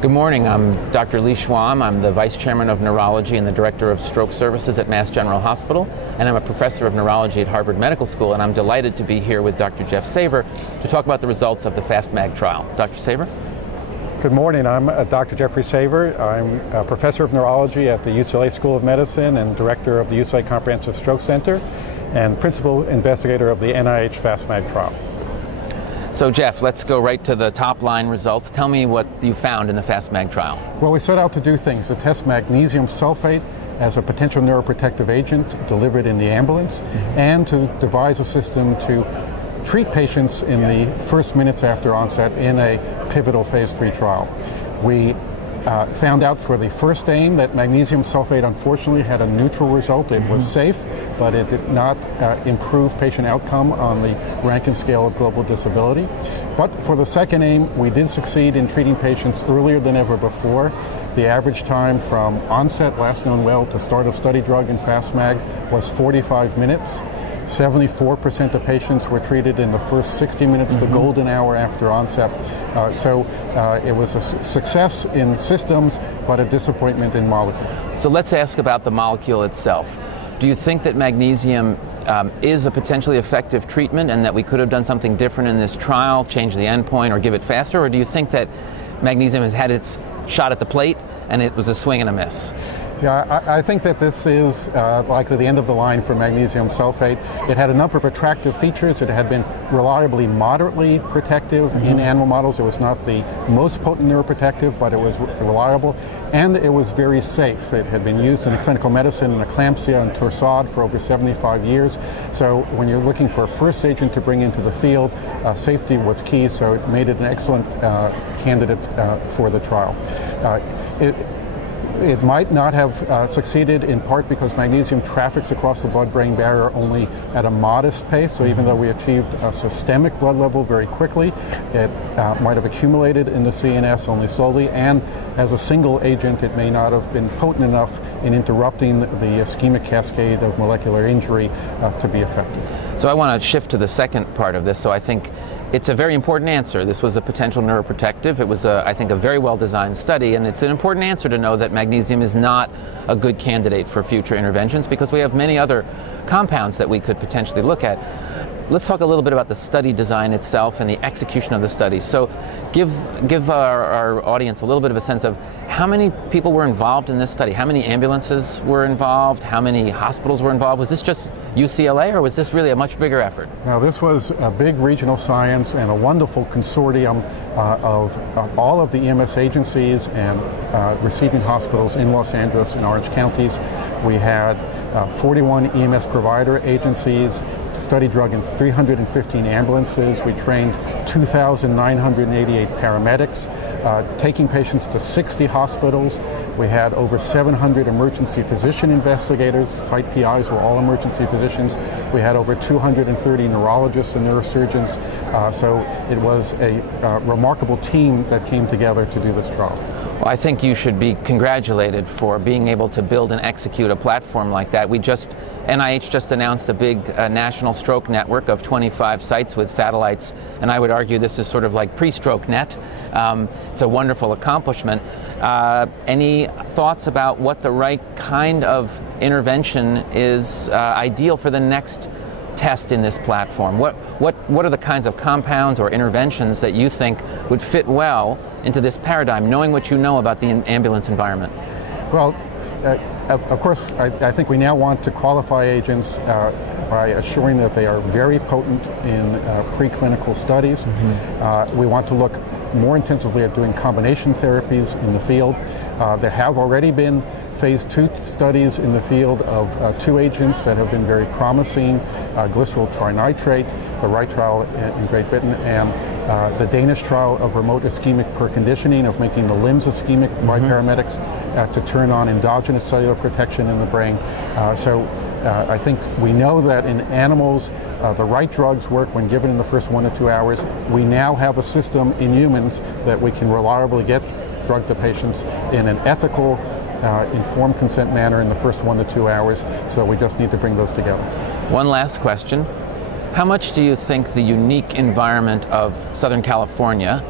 Good morning. I'm Dr. Lee Schwamm. I'm the Vice Chairman of Neurology and the Director of Stroke Services at Mass General Hospital, and I'm a Professor of Neurology at Harvard Medical School, and I'm delighted to be here with Dr. Jeff Saver to talk about the results of the FAST-MAG trial. Dr. Saver? Good morning. I'm Dr. Jeffrey Saver. I'm a Professor of Neurology at the UCLA School of Medicine and Director of the UCLA Comprehensive Stroke Center and Principal Investigator of the NIH FAST-MAG trial. So Jeff, let's go right to the top-line results. Tell me what you found in the FAST-MAG trial. Well, we set out to do things: to test magnesium sulfate as a potential neuroprotective agent delivered in the ambulance, and to devise a system to treat patients in the first minutes after onset in a pivotal phase 3 trial. We found out for the first aim that magnesium sulfate unfortunately had a neutral result. It was safe, but it did not improve patient outcome on the Rankin Scale of Global Disability. But for the second aim, we did succeed in treating patients earlier than ever before. The average time from onset, last known well, to start of study drug in FAST-MAG was 45 minutes. 74% of patients were treated in the first 60 minutes, the golden hour after onset. So it was a success in systems, but a disappointment in molecule. So let's ask about the molecule itself. Do you think that magnesium is a potentially effective treatment and that we could have done something different in this trial, change the endpoint or give it faster? Or do you think that magnesium has had its shot at the plate and it was a swing and a miss? Yeah, I think that this is likely the end of the line for magnesium sulfate. It had a number of attractive features. It had been reliably moderately protective in animal models. It was not the most potent neuroprotective, but it was reliable, and it was very safe. It had been used in clinical medicine in eclampsia and torsade for over 75 years. So when you're looking for a first agent to bring into the field, safety was key, so it made it an excellent candidate for the trial. It might not have succeeded in part because magnesium traffics across the blood-brain barrier only at a modest pace. So even though we achieved a systemic blood level very quickly, it might have accumulated in the CNS only slowly. And as a single agent, it may not have been potent enough in interrupting the ischemic cascade of molecular injury to be effective. So I want to shift to the second part of this. So I think it's a very important answer. This was a potential neuroprotective. It was, I think, a very well-designed study, and it's an important answer to know that magnesium is not a good candidate for future interventions because we have many other compounds that we could potentially look at. Let's talk a little bit about the study design itself and the execution of the study. So give our audience a little bit of a sense of how many people were involved in this study. How many ambulances were involved? How many hospitals were involved? Was this just UCLA, or was this really a much bigger effort? Now, this was a big regional science and a wonderful consortium of all of the EMS agencies and receiving hospitals in Los Angeles and Orange counties. We had 41 EMS provider agencies, study drug in 315 ambulances. We trained 2,988 paramedics, taking patients to 60 hospitals. We had over 700 emergency physician investigators. Site PIs were all emergency physicians. We had over 230 neurologists and neurosurgeons. So it was a remarkable team that came together to do this trial. Well, I think you should be congratulated for being able to build and execute a platform like that. NIH just announced a big national stroke network of 25 sites with satellites, and I would argue this is sort of like pre-stroke net. It's a wonderful accomplishment. Any thoughts about what the right kind of intervention is ideal for the next test in this platform? What are the kinds of compounds or interventions that you think would fit well into this paradigm, knowing what you know about the ambulance environment? Well, of course, I think we now want to qualify agents by assuring that they are very potent in preclinical studies. We want to look more intensively at doing combination therapies in the field. There have already been phase 2 studies in the field of 2 agents that have been very promising: glycerol trinitrate, the Wright trial in Great Britain, and the Danish trial of remote ischemic perconditioning, of making the limbs ischemic by paramedics to turn on endogenous cellular protection in the brain. So I think we know that in animals, the right drugs work when given in the first 1 to 2 hours. We now have a system in humans that we can reliably get drug to patients in an ethical, informed consent manner in the first 1 to 2 hours. So we just need to bring those together. One last question. How much do you think the unique environment of Southern California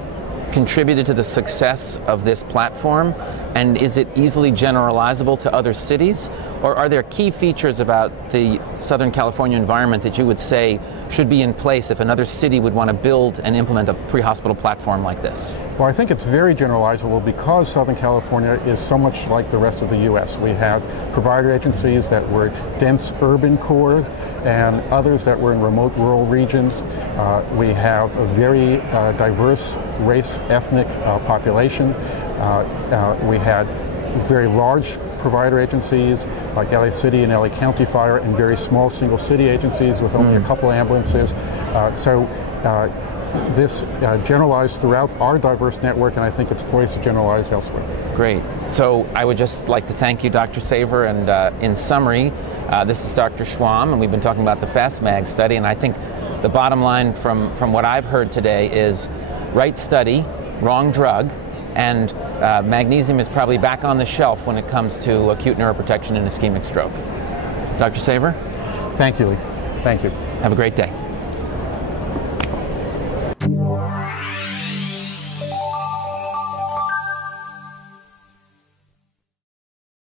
contributed to the success of this platform? And is it easily generalizable to other cities? Or are there key features about the Southern California environment that you would say should be in place if another city would want to build and implement a pre-hospital platform like this? Well, I think it's very generalizable because Southern California is so much like the rest of the U.S. We have provider agencies that were dense urban core and others that were in remote rural regions. We have a very diverse race, ethnic population. We had very large provider agencies like LA City and LA County Fire, and very small single city agencies with only a couple ambulances. This generalized throughout our diverse network, and I think it's poised to generalize elsewhere. Great. So I would just like to thank you, Dr. Saver, and in summary, this is Dr. Schwamm, and we've been talking about the FastMag study, and I think the bottom line from what I've heard today is right study, wrong drug, and magnesium is probably back on the shelf when it comes to acute neuroprotection and ischemic stroke. Dr. Saver? Thank you, Lee. Thank you. Have a great day.